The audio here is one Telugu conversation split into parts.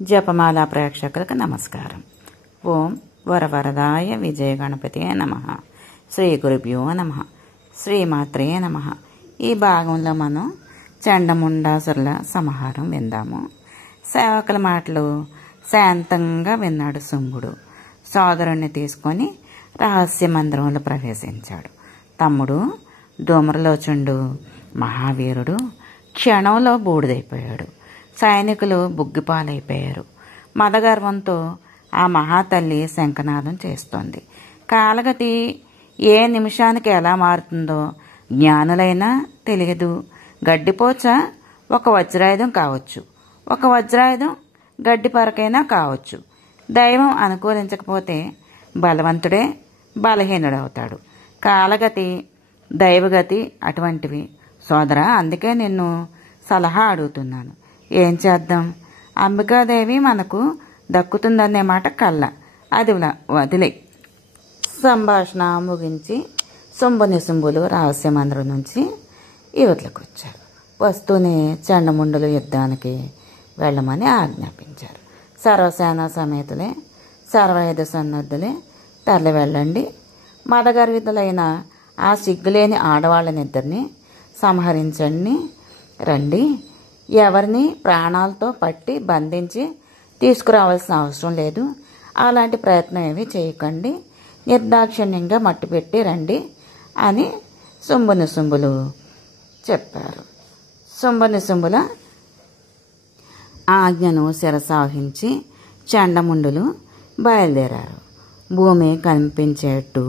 జపమాల ప్రేక్షకులకు నమస్కారం. ఓం వరవరదాయ విజయ గణపతి నమః. శ్రీ గురుభ్యో నమః. శ్రీమాత్రే నమః. ఈ భాగంలో మనం చండముండాసురుల సంహారం విందాము. సేవకుల మాటలు శాంతంగా విన్నాడు శుంభుడు. సోదరుణ్ణి తీసుకొని రహస్య మందిరంలో ప్రవేశించాడు. తమ్ముడు ధూమ్రలోచనుడు మహావీరుడు క్షణంలో బూడిదైపోయాడు. సైనికులు బుగ్గిపాలైపోయారు. మదగర్వంతో ఆ మహాతల్లి శంఖనాదం చేస్తోంది. కాలగతి ఏ నిమిషానికి ఎలా మారుతుందో జ్ఞానులైనా తెలియదు. గడ్డిపోచ ఒక వజ్రాయుధం కావచ్చు, ఒక వజ్రాయుధం గడ్డి పరకైనా కావచ్చు. దైవం అనుకూలించకపోతే బలవంతుడే బలహీనుడవుతాడు. కాలగతి దైవగతి అటువంటివి సోదరా. అందుకే నిన్ను సలహా అడుగుతున్నాను. ఏం చేద్దాం? అంబికాదేవి మనకు దక్కుతుందనే మాట కళ్ళ, అది వదిలే. సంభాషణ ముగించి శుంభులు రహస్య మందిరం నుంచి యువతలకు వచ్చారు. వస్తూనే చండముండులు యుద్ధానికి వెళ్ళమని ఆజ్ఞాపించారు. సర్వసేన సమేతులే, సర్వాయుధ సన్నద్ధులే తరలి వెళ్ళండి. మదగర్వితులైన ఆ సిగ్గులేని ఆడవాళ్ళనిద్దరిని సంహరించండి రండి. ఎవరిని ప్రాణాలతో పట్టి బంధించి తీసుకురావాల్సిన అవసరం లేదు. అలాంటి ప్రయత్నం ఏమీ చేయకండి. నిర్దాక్షిణ్యంగా మట్టిపెట్టి రండి అని శుంభులు చెప్పారు. శుంభుల ఆజ్ఞను శిరసావహించి చండముండులు బయలుదేరారు. భూమి కనిపించేట్టు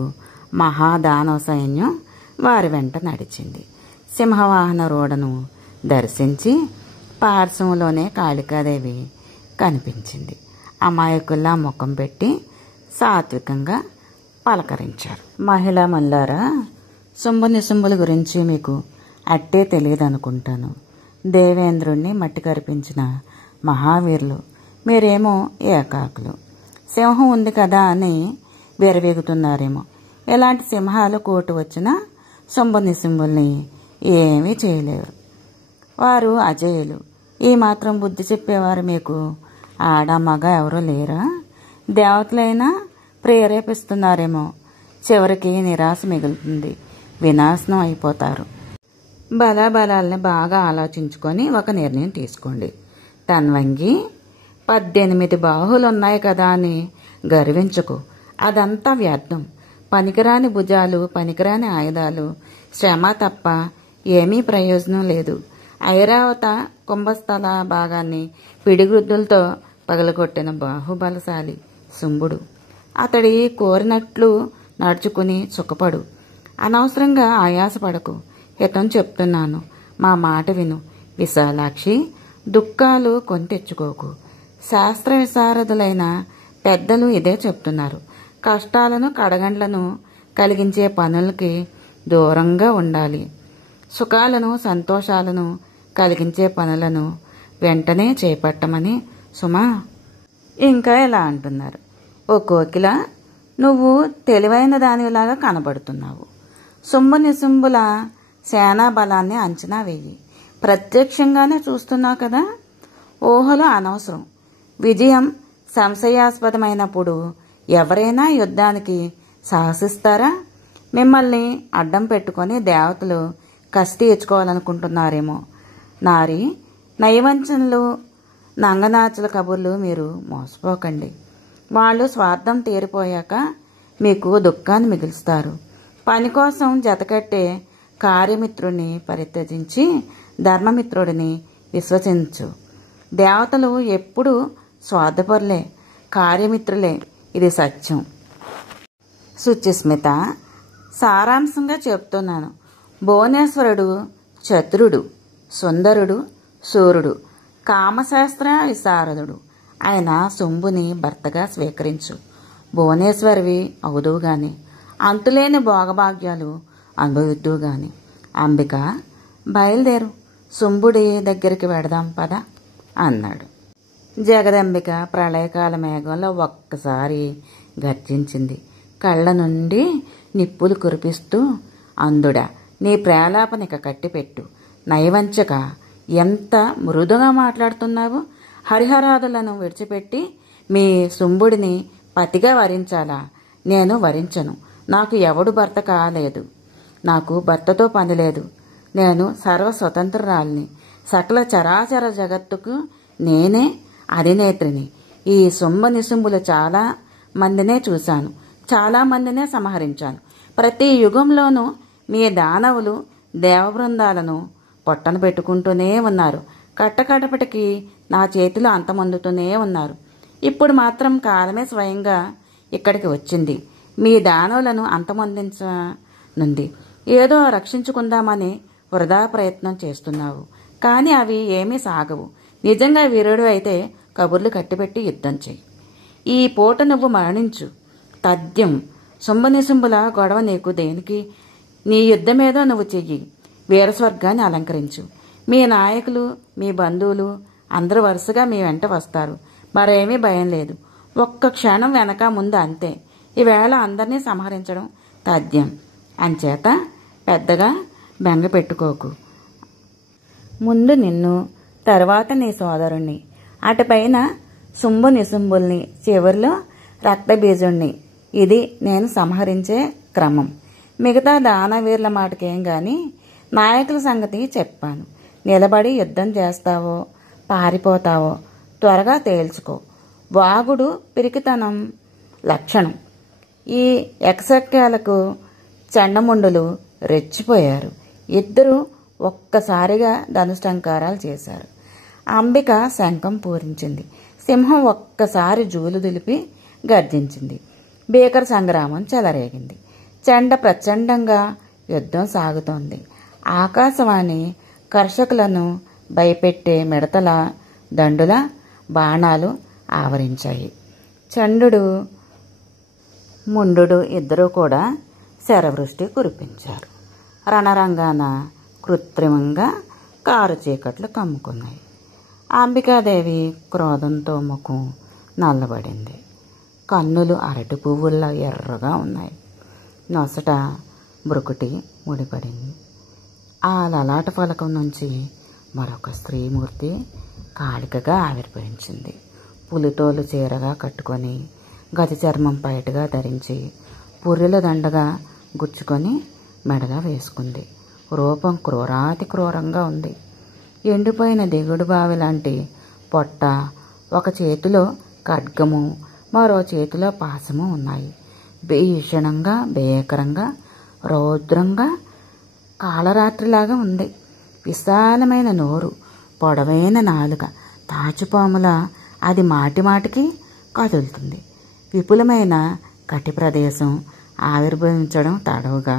మహాదానవ సైన్యం వారి వెంట నడిచింది. సింహవాహన రోడను దర్శించి పార్శ్వంలోనే కాళికాదేవి కనిపించింది. అమాయకుల్లా ముఖం పెట్టి సాత్వికంగా పలకరించారు. మహిళా మల్లారా, శుంభుల గురించి మీకు అట్టే తెలియదు అనుకుంటాను. దేవేంద్రుణ్ణి మట్టి కరిపించిన మహావీరులు, మీరేమో ఏకాకులు. సింహం ఉంది కదా అని విరవీగుతున్నారేమో. ఎలాంటి సింహాలు కోటు వచ్చినా శుంభుల్ని ఏమీ చేయలేరు. వారు అజేయులు. ఈ మాత్రం బుద్ధి చెప్పేవారు మీకు ఆడ మగ ఎవరూ లేరా? దేవతలైనా ప్రేరేపిస్తున్నారేమో. చివరికి నిరాశ మిగులుతుంది, వినాశనం అయిపోతారు. బలాబలాల్ని బాగా ఆలోచించుకొని ఒక నిర్ణయం తీసుకోండి. తన్వంగి 18 బాహులున్నాయి కదా అని గర్వించకు. అదంతా వ్యర్థం. పనికిరాని భుజాలు, పనికిరాని ఆయుధాలు, శ్రమ తప్ప ఏమీ ప్రయోజనం లేదు. ఐరావత కుంభస్థల భాగాన్ని పిడిగుద్దులతో పగలగొట్టిన బాహుబలశాలి శుంభుడు. అతడి కోరినట్లు నడుచుకుని సుఖపడు. అనవసరంగా ఆయాసపడకు. హితం చెప్తున్నాను, మా మాట విను. విశాలాక్షి, దుఃఖాలు కొని తెచ్చుకోకు. శాస్త్ర విశారదులైన పెద్దలు ఇదే చెప్తున్నారు. కష్టాలను కడగండ్లను కలిగించే పనులకి దూరంగా ఉండాలి. సుఖాలను సంతోషాలను కలిగించే పనులను వెంటనే చేపట్టమని సుమా. ఇంకా ఎలా అంటున్నారు? ఓ కోకిల, నువ్వు తెలివైన దానిలాగా కనబడుతున్నావు. శుంభుల సేనా బలాన్ని అంచనా వేయి. ప్రత్యక్షంగానే చూస్తున్నావు కదా. ఊహలు అనవసరం. విజయం సంశయాస్పదమైనప్పుడు ఎవరైనా యుద్ధానికి సాహసిస్తారా? మిమ్మల్ని అడ్డం పెట్టుకొని దేవతలు కష్టి ఇచ్చుకోవాలనుకుంటున్నారేమో. నారి నయవంచనలు, నంగనాచుల కబుర్లు మీరు మోసపోకండి. వాళ్ళు స్వార్థం తీరిపోయాక మీకు దుఃఖాన్ని మిగులుస్తారు. పని కోసం జతకట్టే కార్యమిత్రుడిని పరిత్యజించి ధర్మమిత్రుడిని విశ్వసించు. దేవతలు ఎప్పుడూ స్వార్థపరులే, కార్యమిత్రులే. ఇది సత్యం. శుచిస్మిత, సారాంశంగా చెప్తున్నాను. భువనేశ్వరుడు చతురుడు, సుందరుడు, సూర్యుడు, కామశాస్త్ర విశారదుడు. ఆయన శుంభుని భర్తగా స్వీకరించు. భువనేశ్వరివి అవుదువు గాని, అంతులేని భోగభాగ్యాలు అనుభవిద్దువు గాని. అంబిక, బయలుదేరు, శుంభుడి దగ్గరికి వెడదాం పద అన్నాడు. జగదంబిక ప్రళయకాల మేఘంలో ఒక్కసారి గర్జించింది. కళ్ళ నుండి నిప్పులు కురిపిస్తూ, అందుడా, నీ ప్రేలాపనిక కట్టిపెట్టు. నయవంచక, ఎంత మృదుగా మాట్లాడుతున్నావు. హరిహరాదులను విడిచిపెట్టి మీ శుంభుడిని పతిగా వరించాలా? నేను వరించను. నాకు ఎవడు భర్త కాలేదు. నాకు భర్తతో పని లేదు. నేను సర్వస్వతంత్రురాలిని. సకల చరాచర జగత్తుకు నేనే అధినేత్రిని. ఈ శుంభ నిశుంభులు చాలా మందినే చూశాను, చాలా మందినే సంహరించాను. ప్రతి యుగంలోనూ మీ దానవులు దేవబృందాలను పొట్టన పెట్టుకుంటూనే ఉన్నారు. కట్టకడపటికి నా చేతిలో అంతమొందుతూనే ఉన్నారు. ఇప్పుడు మాత్రం కాలమే స్వయంగా ఇక్కడికి వచ్చింది. మీ దానవులను అంతమొందించనుంది. ఏదో రక్షించుకుందామని వృధా ప్రయత్నం చేస్తున్నావు, కానీ అవి ఏమీ సాగవు. నిజంగా వీరుడు అయితే కబుర్లు కట్టిపెట్టి యుద్ధం చెయ్యి. ఈ పూట నువ్వు మరణించు. తథ్యం. శుంభనిశుంభుల గొడవ నీకు దేనికి? నీ యుద్ధమేదో నువ్వు చెయ్యి. వీరస్వర్గాన్ని అలంకరించు. మీ నాయకులు, మీ బంధువులు అందరూ వరుసగా మీ వెంట వస్తారు. మరేమీ భయం లేదు. ఒక్క క్షణం వెనక ముందు అంతే. ఈవేళ అందరినీ సంహరించడం తథ్యం. అంచేత పెద్దగా బెంగ పెట్టుకోకు. ముందు నిన్ను, తర్వాత నీ సోదరుణ్ణి, అటుపైన శుంభ నిశుంభుల్ని, చివరిలో రక్తబీజుణ్ణి. ఇది నేను సంహరించే క్రమం. మిగతా దానవీరుల మాటకేం గాని నాయకుల సంగతి చెప్పాను. నిలబడి యుద్ధం చేస్తావో పారిపోతావో త్వరగా తేల్చుకో. వాగుడు పిరికితనం లక్షణం. ఈ ఎకసక్యాలకు చండముండులు రెచ్చిపోయారు. ఇద్దరు ఒక్కసారిగా ధనుష్టంకారాలు చేశారు. అంబిక శంఖం పూరించింది. సింహం ఒక్కసారి జూలు దులిపి గర్జించింది. భీకర సంగ్రామం చెలరేగింది. చండ ప్రచండంగా యుద్ధం సాగుతోంది. ఆకాశవాణి కర్షకులను భయపెట్టే మిడతల దండుల బాణాలు ఆవరించాయి. చండు ముండు ఇద్దరూ కూడా శరవృష్టి కురిపించారు. రణరంగాన కృత్రిమంగా కారు చీకట్లు కమ్ముకున్నాయి. అంబికాదేవి క్రోధంతో ముఖం నల్లబడింది. కన్నులు అరటి పువ్వుల్లా ఎర్రగా ఉన్నాయి. నొసట బ్రుకుటి ముడిపడింది. ఆ లలాట ఫలకం నుంచి మరొక స్త్రీమూర్తి కాళికగా ఆవిర్భవించింది. పులితోలు చీరగా కట్టుకొని, గజ చర్మం పైటగా ధరించి, పుర్రెల దండగా గుచ్చుకొని మెడగా వేసుకుంది. రూపం క్రూరాతి క్రూరంగా ఉంది. ఎండిపోయిన దిగుడు బావి లాంటి పొట్ట, ఒక చేతిలో ఖడ్గము, మరో చేతిలో పాశము ఉన్నాయి. భీషణంగా, భీకరంగా, రౌద్రంగా కాళరాత్రిలాగా ఉంది. విశాలమైన నోరు, పొడవైన నాలుక, తాచుపాముల అది మాటిమాటికి కదులుతుంది. విపులమైన కటి ప్రదేశం ఆవిర్భవించడం తడవుగా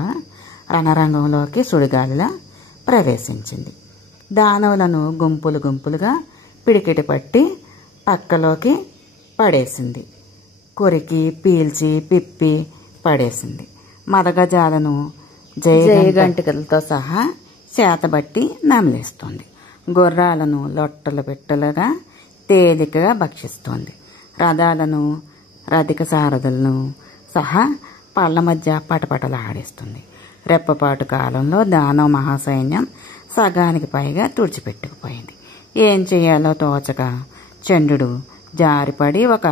రణరంగంలోకి సుడిగాలిలా ప్రవేశించింది. దానవులను గుంపులు గుంపులుగా పిడికిటి పట్టి పక్కలోకి పడేసింది. కొరికి పీల్చి పిప్పి పడేసింది. మదగజాలను జయగంటికలతో సహా చేతబట్టి నమిలేస్తోంది. గుర్రాలను లొట్టలు పెట్టలుగా తేలికగా భక్షిస్తోంది. రథాలను, రథిక సారథులను సహా పళ్ల మధ్య పటపటలాడిస్తుంది. రెప్పపాటు కాలంలో దానవ మహాసైన్యం సగానికి పైగా తుడిచిపెట్టుకుపోయింది. ఏం చెయ్యాలో తోచక చండు జారిపడి ఒక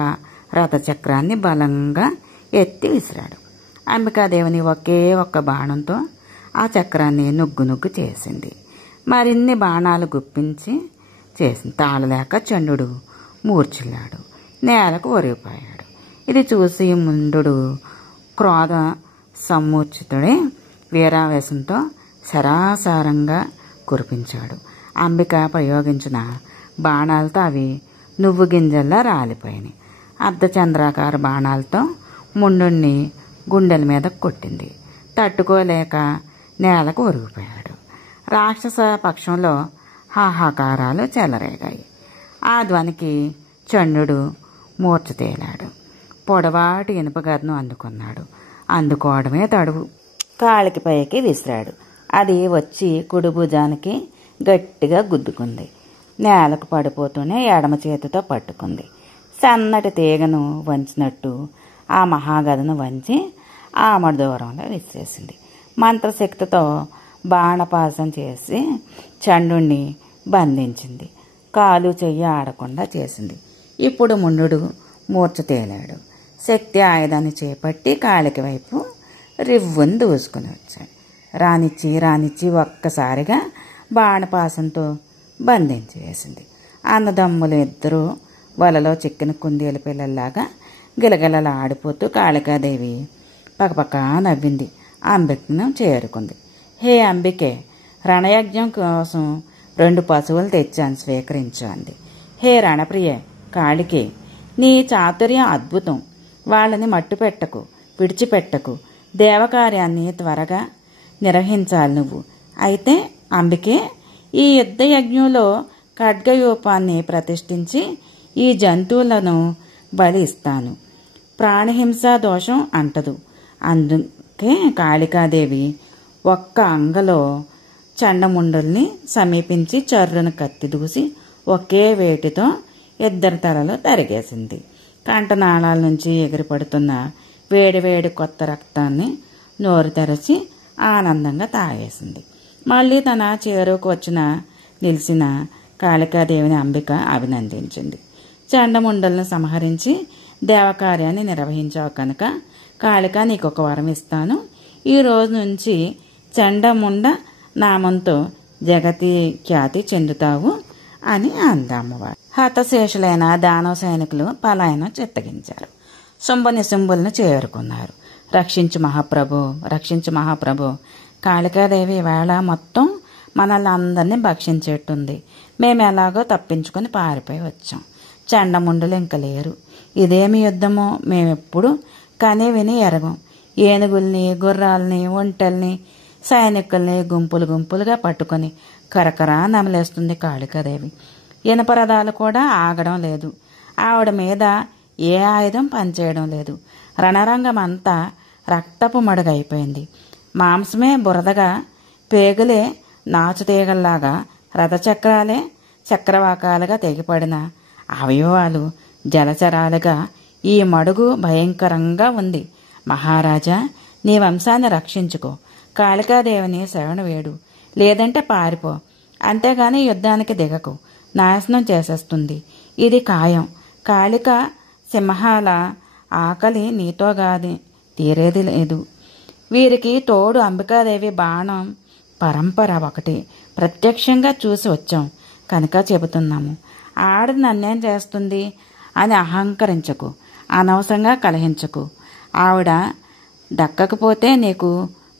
రథచక్రాన్ని బలంగా ఎత్తి విసిరాడు. అంబికాదేవిని ఒకే ఒక్క బాణంతో ఆ చక్రాన్ని నుగ్గు చేసింది. మరిన్ని బాణాలు గుప్పించి చేసింది. తాళలేక చండు మూర్ఛిల్లాడు. నేలకు ఒరిగిపోయాడు. ఇది చూసి ముండు క్రోధ సమ్మూర్ఛితుడే వీరావేశంతో శరాసారంగా కురిపించాడు. అంబిక ప్రయోగించిన బాణాలతో అవి నువ్వు గింజల్లా రాలిపోయినాయి. అర్ధచంద్రాకార బాణాలతో ముండుణ్ణి గుండెల మీద కొట్టింది. తట్టుకోలేక నేలకు ఒరిగిపోయాడు. రాక్షస పక్షంలో హాహాకారాలు చెలరేగాయి. ఆ ధ్వనికి చండు మూర్ఛ తేలాడు. పొడవాటి ఇనుపగదను అందుకున్నాడు. అందుకోవడమే తడువు. కాలికి పైకి విసిరాడు. అది వచ్చి కుడి భుజానికి గట్టిగా గుద్దుకుంది. నేలకు పడిపోతూనే ఎడమ చేతితో పట్టుకుంది. సన్నటి తీగను వంచినట్టు ఆ మహాగదను వంచి ఆమడ దూరంలో విసిరేసింది. మంత్రశక్తితో బాణపాసం చేసి చండుణ్ణి బంధించింది. కాలు చెయ్యి ఆడకుండా చేసింది. ఇప్పుడు ముండు మూర్ఛ తేలాడు. శక్తి ఆయుధాన్ని చేపట్టి కాలికి వైపు రివ్వుని దూసుకుని వచ్చాడు. రానిచ్చి ఒక్కసారిగా బాణపాసంతో బంధించి వేసింది. అన్నదమ్ములు ఇద్దరూ వలలో చిక్కిన కుందేలు పిల్లల్లాగా గిలగిలలాడిపోతూ కాళికాదేవి పక్కపక్క నవ్వింది. అంబికను చేరుకుంది. హే అంబికే, రణయజ్ఞం కోసం 2 పశువులు తెచ్చాను, స్వీకరించు అంది. హే రణప్రియ కాళికే, నీ చాతుర్యం అద్భుతం. వాళ్ళని మట్టుపెట్టకు, విడిచిపెట్టకు. దేవకార్యాన్ని త్వరగా నిర్వహించాలి నువ్వు. అయితే అంబికే, ఈ యుద్ధ యజ్ఞంలో ఖడ్గయూపాన్ని ప్రతిష్ఠించి ఈ జంతువులను బలి ఇస్తాను. ప్రాణహింస దోషం అంటదు. అందుకే కాళికాదేవి ఒక్క అంగలో చండముండుల్ని సమీపించి చర్రును కత్తి దూసి ఒకే వేటితో 2 తలలు తరిగేసింది. కంఠనాళాల నుంచి ఎగిరిపడుతున్న వేడివేడి కొత్త రక్తాన్ని నోరు తెరచి ఆనందంగా తాగేసింది. మళ్ళీ తన చేరుకు నిలిచిన కాళికాదేవిని అంబిక అభినందించింది. చండముండలను సంహరించి దేవకార్యాన్ని నిర్వహించావు కనుక కాళిక నీకొక వరం ఇస్తాను. ఈ రోజు నుంచి చండముండ నామంతో జగతి ఖ్యాతి చెందుతావు అని అందమ్మవారు. హతశేషులైన దానవ సైనికులు పలాయనం చిత్తగించారు. శుంభనిశుంభులను చేరుకున్నారు. రక్షించు మహాప్రభు, కాళికాదేవి వేళ మొత్తం మనల్ని అందరినీ భక్షించేట్టుంది. మేము ఎలాగో తప్పించుకొని పారిపోయి వచ్చాం. చండముండులు ఇంక లేరు. ఇదేమి యుద్ధమో మేమెప్పుడు కని విని ఎరగం. ఏనుగుల్ని, గుర్రాల్ని, ఒంటెల్ని, సైనికుల్ని గుంపులుగా పట్టుకొని కరకరా నమలేస్తుంది కాళికాదేవి. ఇనప రథాలు కూడా ఆగడం లేదు. ఆవిడ మీద ఏ ఆయుధం పనిచేయడం లేదు. రణరంగం అంతా రక్తపు మడుగైపోయింది. మాంసమే బురదగా, పేగులే నాచుతీగల్లాగా, రథచక్రాలే చక్రవాకాలుగా తెగిపడిన అవయవాలు జలచరాలుగా ఈ మడుగు భయంకరంగా ఉంది. మహారాజా, నీ వంశాన్ని రక్షించుకో. కాళికాదేవిని శరణు వేడు, లేదంటే పారిపో. అంతేగాని యుద్ధానికి దిగకు, నాశనం చేసేస్తుంది. ఇది ఖాయం. కాళిక సింహాల ఆకలి నీతోగాది తీరేది లేదు. వీరికి తోడు అంబికాదేవి బాణం పరంపర ఒకటి ప్రత్యక్షంగా చూసి వచ్చాం కనుక చెబుతున్నాము. ఆడది అన్యాయం చేస్తుంది అని అహంకరించకు, అనవసరంగా కలహించకు. ఆవిడ దక్కకపోతే నీకు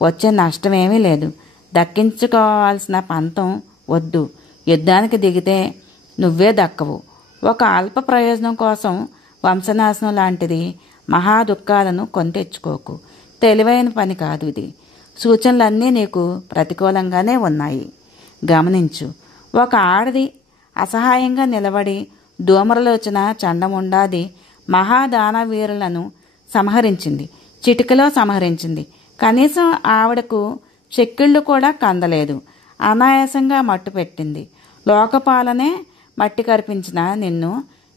వచ్చే నష్టమేమీ లేదు. దక్కించుకోవాల్సిన పంతం వద్దు. యుద్ధానికి దిగితే నువ్వే దక్కవు. ఒక అల్ప ప్రయోజనం కోసం వంశనాశనం లాంటిది మహా దుఃఖాలను కొని తెచ్చుకోకు. తెలివైన పని కాదు ఇది. సూచనలన్నీ నీకు ప్రతికూలంగానే ఉన్నాయి. గమనించు. ఒక ఆడది అసహాయంగా నిలబడి దూమరలోచన చండముండాది మహాదానవీరులను సంహరించింది. చిటికలో సంహరించింది. కనీసం ఆవిడకు చెక్కిళ్ళు కూడా కందలేదు. అనాయాసంగా మట్టు పెట్టింది. లోకపాలనే మట్టి కరిపించిన నిన్ను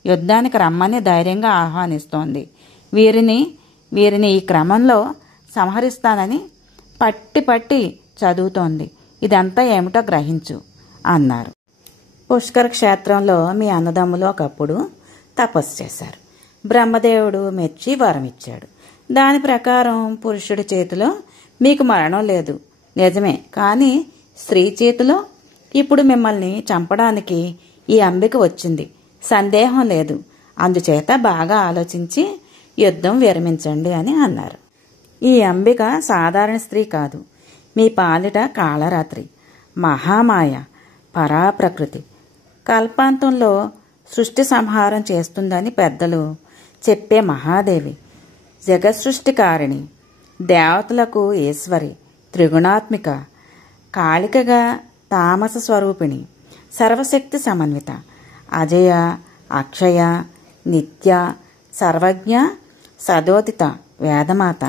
యుద్ధానికి రమ్మని ధైర్యంగా ఆహ్వానిస్తోంది. వీరిని ఈ క్రమంలో సంహరిస్తానని పట్టి చదువుతోంది. ఇదంతా ఏమిటో గ్రహించు అన్నారు. పుష్కర క్షేత్రంలో మీ అన్నదమ్ములు ఒకప్పుడు తపస్సు చేశారు. బ్రహ్మదేవుడు మెచ్చి వరం ఇచ్చాడు. దాని ప్రకారం పురుషుడి చేతిలో మీకు మరణం లేదు, నిజమే. కానీ స్త్రీ చేతిలో ఇప్పుడు మిమ్మల్ని చంపడానికి ఈ అంబిక వచ్చింది, సందేహం లేదు. అందుచేత బాగా ఆలోచించి యుద్ధం విరమించండి అని అన్నారు. ఈ అంబిక సాధారణ స్త్రీ కాదు. మీ పాలిట కాళరాత్రి, మహామాయ, పరాప్రకృతి. కల్పాంతంలో సృష్టి సంహారం చేస్తుందని పెద్దలు చెప్పే మహాదేవి, జగత్సృష్టికారిణి, దేవతలకు ఈశ్వరి, త్రిగుణాత్మిక, కాళికగా తామస స్వరూపిణి, సర్వశక్తి సమన్విత, అజయ, అక్షయ, నిత్య, సర్వజ్ఞ, సదోదిత, వేదమాత,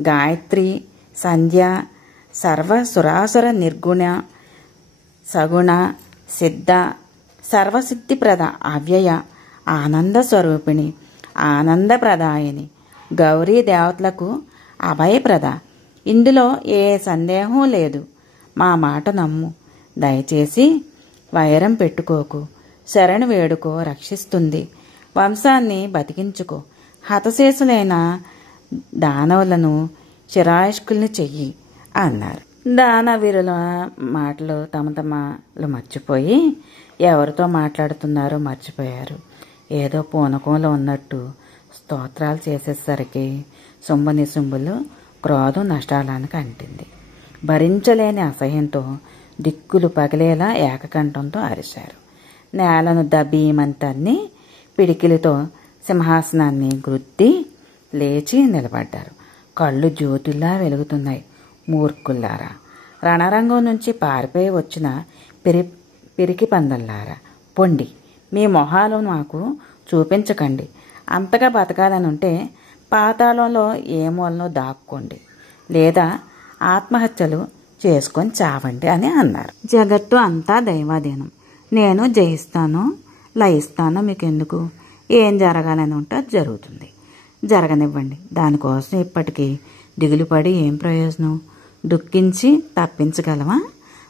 గాయత్రి, సంధ్య, సర్వసురాసుర నిర్గుణ, సగుణ, సిద్ధ, సర్వసిద్ధిప్రద, అవ్యయ, ఆనంద స్వరూపిణి, ఆనందప్రదాయిని, గౌరీ దేవతలకు అభయప్రద. ఇందులో ఏ సందేహం లేదు. మా మాట నమ్ము. దయచేసి వైరం పెట్టుకోకు. శరణు వేడుకో, రక్షిస్తుంది. వంశాన్ని బతికించుకో, హతశేషులైన దానవులను చిరాయుష్కుల్ని చెయ్యి అన్నారు. దానవీరుల మాటలు తమలు మర్చిపోయి ఎవరితో మాట్లాడుతున్నారో మర్చిపోయారు. ఏదో పూనకంలో ఉన్నట్టు స్తోత్రాలు చేసేసరికి శుంభనిశుంభులు క్రోధం నష్టాలానికి అంటింది. భరించలేని అసహ్యంతో దిక్కులు పగిలేలా ఏకకంఠంతో అరిశారు. నేలను దబీమంతన్ని పిడికిలితో సింహాసనాన్ని గుద్ది లేచి నిలబడ్డారు. కళ్ళు జ్యోతిలా వెలుగుతున్నాయి. మూర్ఖుల్లారా, రణరంగం నుంచి పారిపోయి వచ్చిన పిరికి పందల్లారా, పొండి, మీ మొహాలు నాకు చూపించకండి. అంతగా బతకాలనుంటే పాతాళంలో ఏ మూలనో దాక్కోండి, లేదా ఆత్మహత్యలు చేసుకొని చావండి అని అన్నారు. జగత్తు అంతా దైవాధీనం. నేను జయిస్తాను, లయిస్తాను, మీకెందుకు? ఏం జరగాలని ఉంటే జరుగుతుంది, జరగనివ్వండి. దానికోసం ఇప్పటికీ దిగులుపడి ఏం ప్రయోజనం? దుఃఖించి తప్పించగలవా?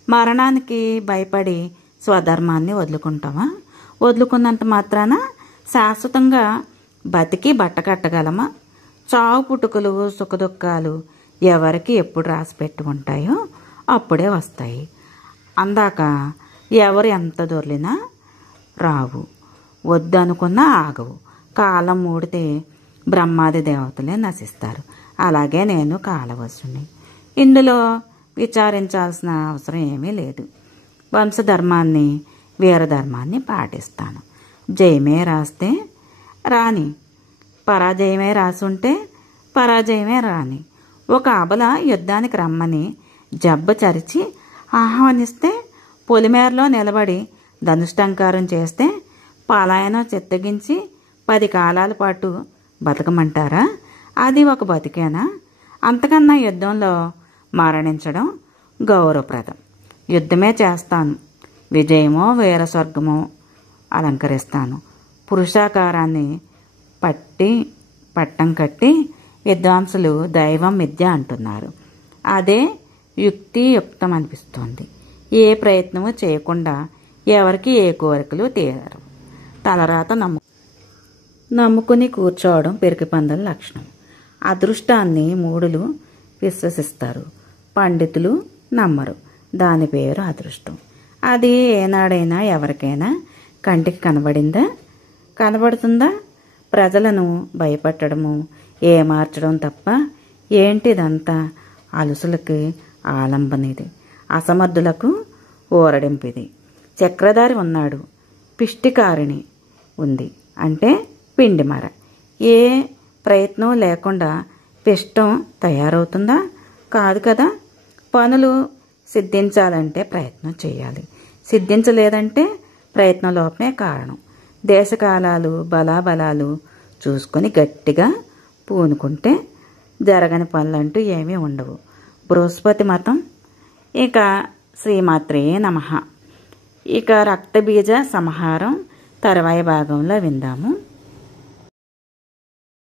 మరణానికి భయపడి స్వధర్మాన్ని వదులుకుంటావా? వదులుకున్నంత మాత్రాన శాశ్వతంగా బతికి బట్ట కట్టగలమా? చావు పుట్టుకలు సుఖదుఖాలు ఎవరికి ఎప్పుడు రాసి పెట్టి ఉంటాయో అప్పుడే వస్తాయి. అందాక ఎవరు ఎంత దొర్లినా రావు, వద్దనుకున్నా ఆగవు. కాలం మూడితే బ్రహ్మాది దేవతలే నశిస్తారు. అలాగే నేను కాలవశుని. ఇందులో విచారించాల్సిన అవసరం ఏమీ లేదు. వంశధర్మాన్ని, వీరధర్మాన్ని పాటిస్తాను. జయమే రాస్తే రాని, పరాజయమే రాసుంటే పరాజయమే రాని. ఒక అబల యుద్ధానికి రమ్మని జబ్బ చరిచి ఆహ్వానిస్తే పొలిమేరలో నిలబడి ధనుష్టంకారం చేస్తే పలాయనం చిత్తగించి 10 కాలాల పాటు బతకమంటారా? అది ఒక బతికేనా? అంతకన్నా యుద్ధంలో మరణించడం గౌరవప్రదం. యుద్ధమే చేస్తాను. విజయమో వీర స్వర్గమో అలంకరిస్తాను. పురుషాకారాన్ని పట్టం కట్టి విద్వాంసులు దైవం మిథ్య అంటున్నారు. అదే యుక్తియుక్తం అనిపిస్తోంది. ఏ ప్రయత్నము చేయకుండా ఎవరికి ఏ కోరికలు తీరరు. తలరాత నమ్ముకుని కూర్చోవడం పిరికి పందల లక్షణం. అదృష్టాన్ని మూఢులు విశ్వసిస్తారు, పండితులు నమ్మరు. దాని పేరు అదృష్టం. అది ఏనాడైనా ఎవరికైనా కంటికి కనబడిందా? కనబడుతుందా? ప్రజలను భయపెట్టడము, ఏమార్చడం తప్ప ఏంటిదంతా? అలుసులకి ఆలంబనిది, అసమర్థులకు ఊరడింపిది. చక్రధారి ఉన్నాడు, పిష్టికారిణి ఉంది అంటే పిండిమర. ఏ ప్రయత్నం లేకుండా పిష్టం తయారవుతుందా? కాదు కదా. పనులు సిద్ధించాలంటే ప్రయత్నం చేయాలి, సిద్ధించలేదంటే ప్రయత్నం లోపమే కారణం. దేశకాలాలు బలాబలాలు చూసుకొని గట్టిగా పూనుకుంటే జరగని పనులంటూ ఏమీ ఉండవు. బృహస్పతి మతం. ఇక శ్రీమాత్రే నమః. ఇక రక్తబీజ సంహారం తర్వాయి భాగంలో విందాము.